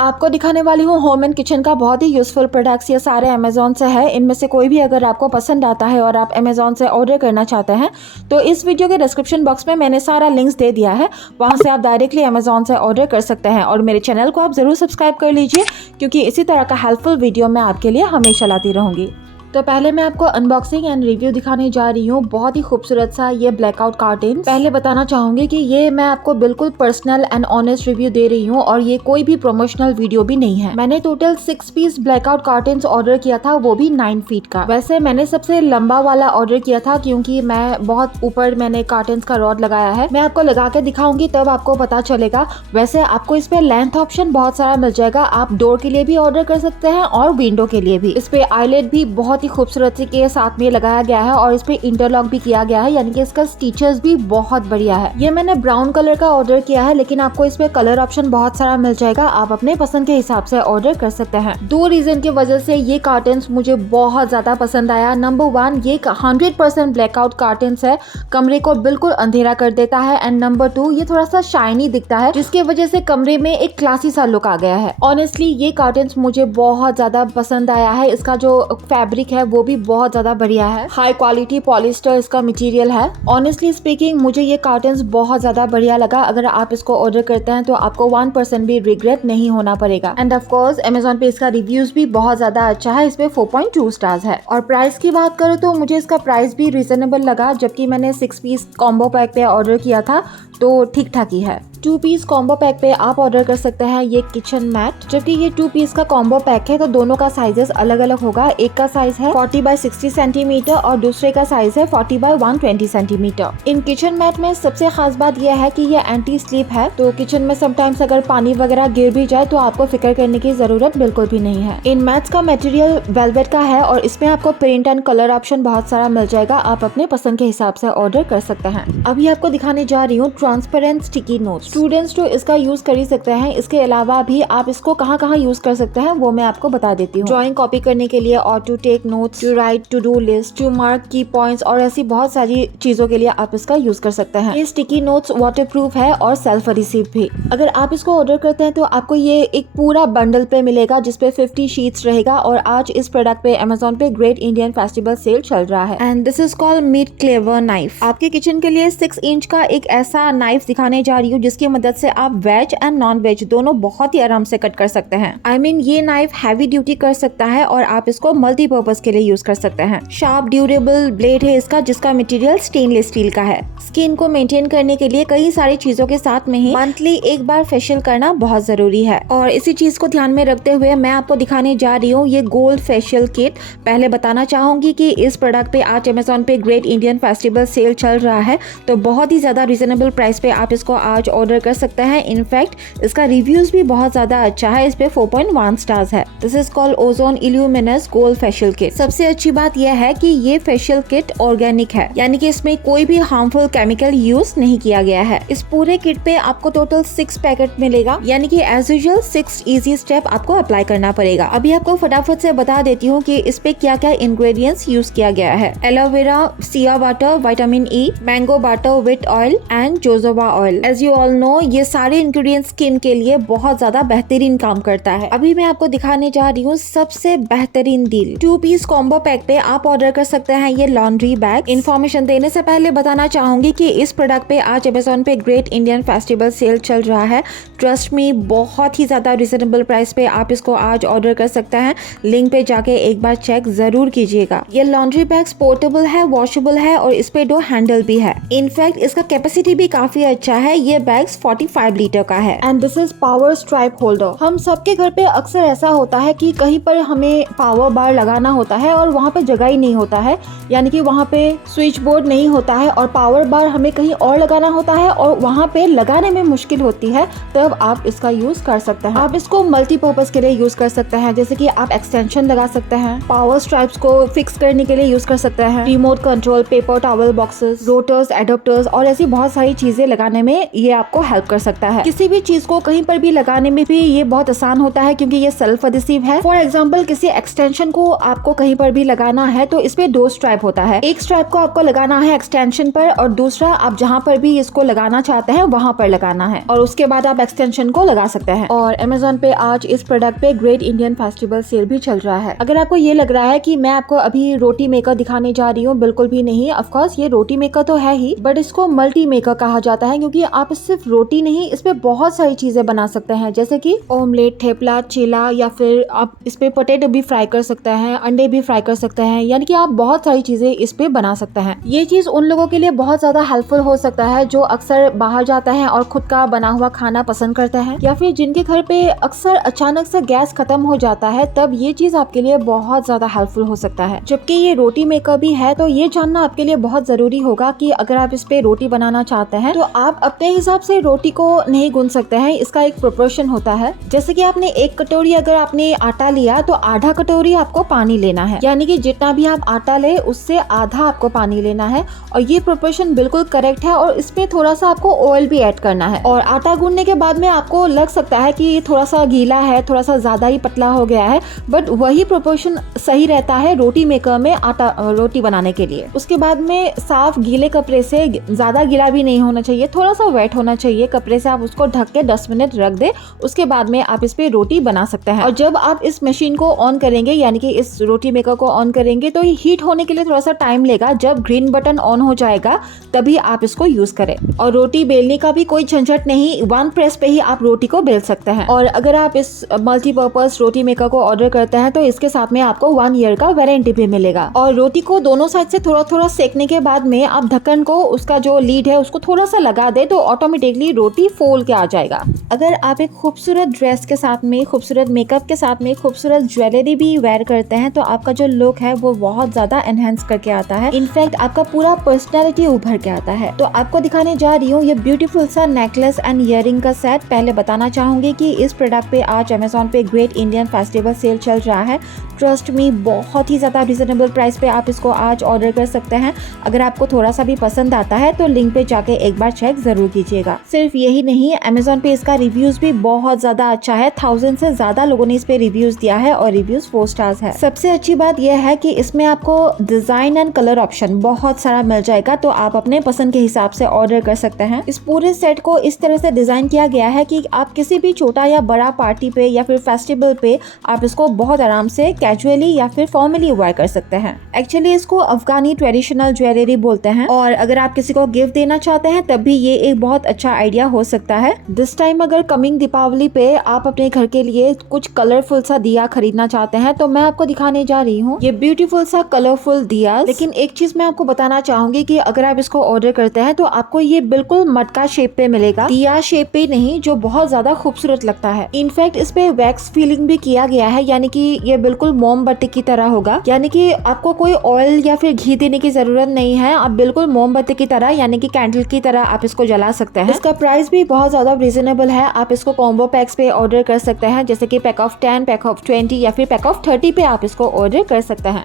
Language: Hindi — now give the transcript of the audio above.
आपको दिखाने वाली हूँ होम एंड किचन का बहुत ही यूजफुल प्रोडक्ट्स। ये सारे अमेजोन से है। इनमें से कोई भी अगर आपको पसंद आता है और आप अमेजोन से ऑर्डर करना चाहते हैं तो इस वीडियो के डिस्क्रिप्शन बॉक्स में मैंने सारा लिंक्स दे दिया है, वहां से आप डायरेक्टली अमेजोन से ऑर्डर कर सकते हैं। और मेरे चैनल को आप जरूर सब्सक्राइब कर लीजिए क्योंकि इसी तरह का हेल्पफुल वीडियो मैं आपके लिए हमेशा लाती रहूंगी। तो पहले मैं आपको अनबॉक्सिंग एंड रिव्यू दिखाने जा रही हूँ। बहुत ही खूबसूरत सा ये ब्लैकआउट कार्टन। पहले बताना चाहूंगी कि ये मैं आपको बिल्कुल पर्सनल एंड ऑनेस्ट रिव्यू दे रही हूँ और ये कोई भी प्रमोशनल वीडियो भी नहीं है। मैंने total 6 piece blackout carton order किया था, वो भी 9 फीट का। वैसे मैंने सबसे लंबा वाला ऑर्डर किया था क्योंकि मैं बहुत ऊपर मैंने कार्टन का रॉड लगाया है। मैं आपको लगा के दिखाऊंगी तब आपको पता चलेगा। वैसे आपको इस पे लेंथ ऑप्शन बहुत सारा मिल जाएगा। आप डोर के लिए भी ऑर्डर कर सकते हैं और विंडो के लिए भी। इस पे आईलेट भी बहुत ही खूबसूरती के साथ में लगाया गया है और इस पे इंटरलॉक भी किया गया है, यानी कि इसका स्टिचेस भी बहुत बढ़िया है। ये मैंने ब्राउन कलर का ऑर्डर किया है, लेकिन आपको इस पे कलर ऑप्शन बहुत सारा मिल जाएगा। आप अपने पसंद के हिसाब से ऑर्डर कर सकते हैं। 2 रीजन की वजह से ये कार्टन्स मुझे बहुत ज्यादा पसंद आया। नंबर 1, ये 100% ब्लैकआउट कार्टन्स है, कमरे को बिल्कुल अंधेरा कर देता है। एंड नंबर 2, ये थोड़ा सा शाइनी दिखता है जिसकी वजह से कमरे में एक क्लासी सा लुक आ गया है। ऑनेस्टली ये कार्टन्स मुझे बहुत ज्यादा पसंद आया है। इसका जो फैब्रिक है वो भी बहुत ज्यादा बढ़िया है। हाई क्वालिटी पॉलिस्टर इसका मटेरियल है। ऑनेस्टली स्पीकिंग मुझे ये कार्टन्स बहुत ज्यादा बढ़िया लगा। अगर आप इसको ऑर्डर करते हैं तो आपको 1% भी रिग्रेट नहीं होना पड़ेगा। एंड ऑफ कोर्स अमेजोन पे इसका रिव्यूज भी बहुत ज्यादा अच्छा है। इस पे 4.2 स्टार्स है। और प्राइस की बात करूँ तो मुझे इसका प्राइस भी रिजनेबल लगा, जबकि मैंने 6 पीस कॉम्बो पैक पे ऑर्डर किया था तो ठीक ठाक ही है। 2 पीस कॉम्बो पैक पे आप ऑर्डर कर सकते हैं ये किचन मैट। जबकि ये 2 पीस का कॉम्बो पैक है तो दोनों का साइजेस अलग अलग होगा। एक का साइज है 40 बाय 60 सेंटीमीटर और दूसरे का साइज है 40 bye 120 centimetre. In kitchen mat में सबसे खास बात यह है कि ये एंटी स्लिप है, तो किचन में समटाइम्स अगर पानी वगैरह गिर भी जाए तो आपको फिक्र करने की जरूरत बिल्कुल भी नहीं है। इन मैट्स का मटेरियल वेलवेट का है और इसमें आपको प्रिंट एंड कलर ऑप्शन बहुत सारा मिल जाएगा। आप अपने पसंद के हिसाब से ऑर्डर कर सकते हैं। अभी आपको दिखाने जा रही हूँ ट्रांसपेरेंट स्टिकी नोट्स। स्टूडेंट्स तो इसका यूज कर ही सकते हैं। इसके अलावा भी आप इसको कहाँ कहाँ यूज कर सकते हैं वो मैं आपको बता देती हूँ। ड्राइंग कॉपी करने के लिए और to take notes, to write to do list, to mark key points और ऐसी बहुत सारी चीजों के लिए आप इसका यूज कर सकते हैं। ये स्टिकी नोट्स वाटरप्रूफ है और सेल्फ रिसीव भी। अगर आप इसको ऑर्डर करते हैं तो आपको ये एक पूरा बंडल पे मिलेगा जिसपे 50 शीट्स रहेगा। और आज इस प्रोडक्ट पे अमेजोन पे ग्रेट इंडियन फेस्टिवल सेल चल रहा है। And this is called meat cleaver knife. आपके किचन के लिए 6 इंच का एक ऐसा नाइफ दिखाने जा रही हूँ जिसकी मदद से आप वेज एंड नॉन वेज दोनों बहुत ही आराम से कट कर सकते हैं। I mean, ये नाइफ हैवी ड्यूटी कर सकता है और आप इसको मल्टीपर्पज के लिए यूज कर सकते हैं। शार्प ड्यूरेबल ब्लेड है इसका, जिसका मटेरियल स्टेनलेस स्टील का है। स्किन को मेंटेन करने के लिए कई सारी चीजों के साथ में ही मंथली एक बार फेशियल करना बहुत जरूरी है। और इसी चीज को ध्यान में रखते हुए मैं आपको दिखाने जा रही हूँ ये गोल्ड फेशियल किट। पहले बताना चाहूंगी कि इस प्रोडक्ट पे आज अमेजोन पे ग्रेट इंडियन फेस्टिवल सेल चल रहा है, तो बहुत ही ज्यादा रिजनेबल प्राइस पे आप इसको आज ऑर्डर कर सकते हैं। इनफैक्ट इसका रिव्यूज भी बहुत ज्यादा अच्छा है। इस पे 4.1 स्टार्स है। This is called Ozone illuminous gold facial kit. सबसे अच्छी बात यह है कि ये फेशियल किट ऑर्गेनिक है, यानी कि इसमें कोई भी हार्मफुल केमिकल यूज नहीं किया गया है। इस पूरे किट पे आपको टोटल 6 पैकेट मिलेगा, यानी कि एज यूजुअल 6 इजी स्टेप आपको अप्लाई करना पड़ेगा। अभी आपको फटाफट से बता देती हूँ कि इस पे क्या क्या इंग्रेडिएंट्स यूज किया गया है। Aloe vera, sea water, vitamin E, mango water with oil and jojoba oil. As you all know ये सारे इंग्रेडिएंट्स स्किन के लिए बहुत ज्यादा बेहतरीन काम करता है। अभी मैं आपको दिखाने जा रही हूँ सबसे बेहतरीन डील। 2 पीस कॉम्बो पैक पे आप ऑर्डर कर सकते हैं ये लॉन्ड्री बैग। इन्फॉर्मेशन देने से पहले बताना चाहूंगी कि इस प्रोडक्ट पे आज अमेजोन पे ग्रेट इंडियन फेस्टिवल सेल चल रहा है। ट्रस्ट मी, बहुत ही ज्यादा रिजनेबल प्राइस पे आप इसको आज ऑर्डर कर सकते हैं। लिंक पे जाके एक बार चेक जरूर कीजिएगा। ये लॉन्ड्री बैग पोर्टेबल है, वॉशेबल है और इस पे 2 हैंडल भी है। इनफैक्ट इसका कैपेसिटी भी काफी अच्छा है। ये बैग्स 45 लीटर का है। And this is power stripe holder. हम सबके घर पे अक्सर ऐसा होता है कि कहीं पर हमें पावर बार लगाना होता है और वहाँ पे जगह ही नहीं होता है, यानी कि वहाँ पे स्विच बोर्ड नहीं होता है और पावर बार हमें कहीं और लगाना होता है और वहाँ पे लगाने में मुश्किल होती है, तब आप इसका यूज कर सकते हैं। आप इसको मल्टीपर्पज के लिए यूज कर सकते हैं, जैसे कि आप एक्सटेंशन लगा सकते हैं, पावर स्ट्राइप्स को फिक्स करने के लिए यूज कर सकते हैं, remote control, paper towel boxes, rotors, adapters और ऐसी बहुत सारी चीजें लगाने में ये आपको आपको हेल्प कर सकता है। किसी भी चीज को कहीं पर भी लगाने में भी ये बहुत आसान होता है क्योंकि ये सेल्फ एडहेसिव है। फॉर एग्जाम्पल किसी एक्सटेंशन को आपको कहीं पर भी लगाना है तो इसमें 2 स्ट्राइप होता है। एक स्ट्राइप को आपको लगाना है एक्सटेंशन पर और दूसरा आप जहाँ पर भी इसको लगाना चाहते हैं वहाँ पर लगाना है और उसके बाद आप एक्सटेंशन को लगा सकते हैं। और Amazon पे आज इस प्रोडक्ट पे ग्रेट इंडियन फेस्टिवल सेल भी चल रहा है। अगर आपको ये लग रहा है कि मैं आपको अभी रोटी मेकर दिखाने जा रही हूँ, बिल्कुल भी नहीं। ऑफ कोर्स ये रोटी मेकर तो है ही, बट इसको मल्टी मेकर कहा जाता है क्योंकि आप सिर्फ रोटी नहीं, इस पे बहुत सारी चीजें बना सकते हैं, जैसे कि ऑमलेट, थेपला, चीला, या फिर आप इस पे पोटैटो भी फ्राई कर सकते हैं, अंडे भी फ्राई कर सकते हैं, यानी कि आप बहुत सारी चीजें इस पे बना सकते हैं। ये चीज उन लोगों के लिए बहुत ज्यादा हेल्पफुल हो सकता है जो अक्सर बाहर जाते हैं और खुद का बना हुआ खाना पसंद करते हैं, या फिर जिनके घर पे अक्सर अचानक से गैस खत्म हो जाता है, तब ये चीज आपके लिए बहुत ज्यादा हेल्पफुल हो सकता है। जबकि ये रोटी मेकर भी है तो ये जानना आपके लिए बहुत जरूरी होगा कि अगर आप इस पे रोटी बनाना चाहते हैं तो आप अपने हिसाब से रोटी को नहीं गूंथ सकते हैं। इसका एक प्रोपोर्शन होता है, जैसे कि आपने 1 कटोरी अगर आपने आटा लिया तो आधा कटोरी आपको पानी लेना है, यानी कि जितना भी आप आटा ले उससे आधा आपको पानी लेना है। और ये प्रोपोर्शन बिल्कुल करेक्ट है। और इसमें थोड़ा सा आपको ऑयल भी ऐड करना है। और आटा गूंथने के बाद में आपको लग सकता है कि ये थोड़ा सा गीला है, थोड़ा सा ज्यादा ही पतला हो गया है, बट वही प्रोपोर्शन सही रहता है रोटी मेकर में आटा रोटी बनाने के लिए। उसके बाद में साफ गीले कपड़े से, ज्यादा गीला भी नहीं होना चाहिए, थोड़ा सा वेट होना चाहिए कपड़े से, आप उसको ढक के 10 मिनट रख दे। उसके बाद में आप इस पे रोटी बना सकते हैं। और जब आप इस मशीन को ऑन करेंगे, यानी कि इस रोटी मेकर को ऑन करेंगे, तो ये हीट होने के लिए थोड़ा सा टाइम लेगा। जब ग्रीन बटन ऑन हो जाएगा तभी आप इसको यूज करें। और रोटी बेलने का भी कोई झंझट नहीं, 1 प्रेस पे ही आप रोटी को बेल सकते हैं। और अगर आप इस मल्टीपर्पज रोटी मेकर को ऑर्डर करते हैं तो इसके साथ में आपको 1 ईयर का वारंटी भी मिलेगा। और रोटी को दोनों साइड से थोड़ा थोड़ा सेकने के बाद में आप ढक्कन को, उसका जो लीड है उसको थोड़ा सा लगा दे तो ऑटोमेटिकली रोटी फूल के आ जाएगा। अगर आप एक खूबसूरत ड्रेस के साथ में, खूबसूरत मेकअप के साथ में खूबसूरत ज्वेलरी भी वेयर करते हैं तो आपका जो लुक है वो बहुत ज्यादा एनहेंस करके आता है। इनफैक्ट आपका पूरा पर्सनैलिटी उभर के आता है। तो आपको दिखाने जा रही हूँ ये ब्यूटीफुल सा नेकलेस एंड ईयरिंग का सेट। पहले बताना चाहूंगी कि इस प्रोडक्ट पे आज Amazon पे ग्रेट इंडियन फेस्टिवल सेल चल रहा है। ट्रस्ट मी, बहुत ही ज्यादा रिजनेबल प्राइस पे आप इसको आज ऑर्डर कर सकते हैं। अगर आपको थोड़ा सा भी पसंद आता है तो लिंक पे जाके एक बार चेक जरूर कीजिएगा। सिर्फ यही नहीं, Amazon पे इसका रिव्यूज भी बहुत ज्यादा अच्छा है। 1000 से ज्यादा लोगों ने इस पे रिव्यूज दिया है और रिव्यूज 4 स्टार्स है। सबसे अच्छी बात यह है कि इसमें आपको डिजाइन एंड कलर ऑप्शन बहुत सारा मिल जाएगा, तो आप अपने पसंद के हिसाब से ऑर्डर कर सकते हैं। इस पूरे सेट को इस तरह से डिजाइन किया गया है कि आप किसी भी छोटा या बड़ा पार्टी पे या फिर फेस्टिवल पे आप इसको बहुत आराम से कैजुअली या फिर फॉर्मली वेयर कर सकते हैं। एक्चुअली इसको अफगानी ट्रेडिशनल ज्वेलरी बोलते हैं और अगर आप किसी को गिफ्ट देना चाहते हैं तब भी ये एक बहुत अच्छा आइडिया हो सकता है। दिस टाइम अगर कमिंग दीपावली पे आप अपने घर के लिए कुछ कलरफुल सा दिया खरीदना चाहते हैं तो मैं आपको दिखाने जा रही हूँ ये ब्यूटीफुल सा कलरफुल दिया। लेकिन एक चीज मैं आपको बताना चाहूंगी कि अगर आप इसको ऑर्डर करते हैं तो आपको ये बिल्कुल मटका शेप पे मिलेगा, दिया शेप पे नहीं, जो बहुत ज्यादा खूबसूरत लगता है। इनफैक्ट इस पे वैक्स फीलिंग भी किया गया है, यानी कि ये बिल्कुल मोमबत्ती की तरह होगा, यानी कि आपको कोई ऑयल या फिर घी देने की जरूरत नहीं है। आप बिल्कुल मोमबत्ती की तरह, यानी कि कैंडल की तरह आप इसको जला सकते हैं। इसका प्राइस भी बहुत ज्यादा रिजनेबल है। आप इसको कॉम्बो पैक्स पे ऑर्डर कर सकते हैं, जैसे कि पैक ऑफ 10, पैक ऑफ 20 या फिर पैक ऑफ 30 पे आप इसको ऑर्डर कर सकते हैं।